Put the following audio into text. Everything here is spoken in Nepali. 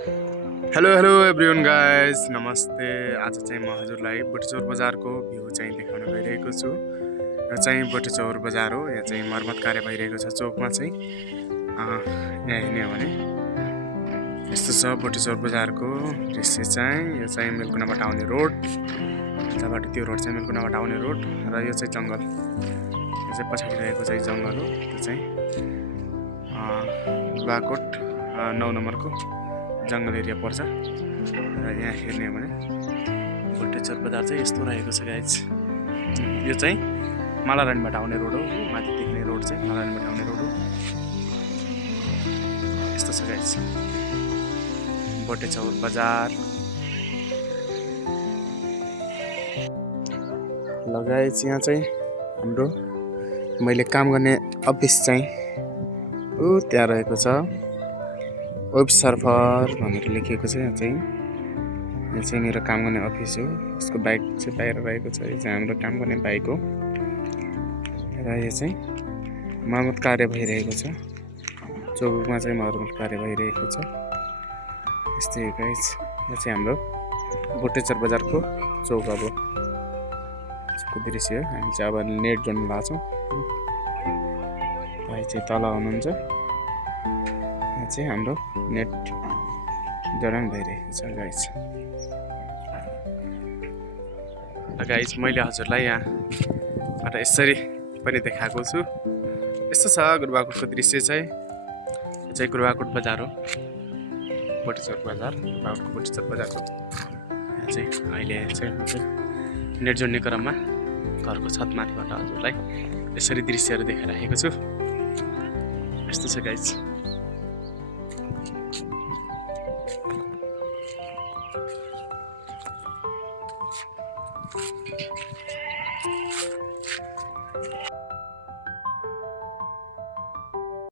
हेलो हेलो एभ्रिवन गाइज नमस्ते। आज चाहिँ म हजुरलाई बोटेचौर बजारको भ्यू चाहिँ देखाउन गइरहेको छु। यो चाहिँ बोटेचौर बजार हो। यहाँ चाहिँ मर्मत कार्य भइरहेको छ चौकमा चाहिँ। यहाँ हेर्ने हो भने यस्तो छ बोटेचौर बजारको दृश्य चाहिँ। यो चाहिँ मेलकुनाबाट आउने रोड, जहाँबाट त्यो रोड चाहिँ मेलकुनाबाट आउने रोड र यो चाहिँ जङ्गल। यो चाहिँ पछाडि रहेको चाहिँ जङ्गल हो। त्यो चाहिँ बाकोट 9 नम्बरको जङ्गल एरिया पर्छ। र यहाँ हेर्ने हो भने बोटेचौर बजार चाहिँ यस्तो रहेको छ गाइज। यो चाहिँ मालारानीबाट आउने रोड हो। माथि देख्ने रोड चाहिँ मालारानीबाट आउने रोड हो। यस्तो छ गाइज बोटेचौर बजार। ल गाइज यहाँ चाहिँ हाम्रो मैले काम गर्ने अफिस चाहिँ त्यहाँ रहेको छ। वेब सर्फर भनेर लेखिएको छ। यहाँ चाहिँ मेरो काम गर्ने अफिस हो। यसको बाइक चाहिँ बाहिर रहेको छ। यो चाहिँ हाम्रो काम गर्ने बाइक हो। र यो चाहिँ मर्मत कार्य भइरहेको छ। चौकमा चाहिँ मर्मत कार्य भइरहेको छ। यस्तै हो गाइज। यो चाहिँ हाम्रो बोटेचौर बजारको चौक अब दृश्य हो। हामी चाहिँ अब नेट जोड्न लाग्छौँ। भाइ चाहिँ तल हुनुहुन्छ। यहाँ चाहिँ हाम्रो नेट जडान भइरहेको छ गाइज मैले हजुरलाई यहाँबाट यसरी पनि देखाएको छु। यस्तो छ गुरुबाकोटको दृश्य चाहिँ। यो चाहिँ गुरुबाकोट बजार हो। बोटेचौर बजार गुरुबाकोटको बोटेचौर बजारको यहाँ चाहिँ अहिले चाहिँ नेट जोड्ने क्रममा घरको छतमाथिबाट हजुरलाई यसरी दृश्यहरू देखाइराखेको छु। यस्तो छ गाइज।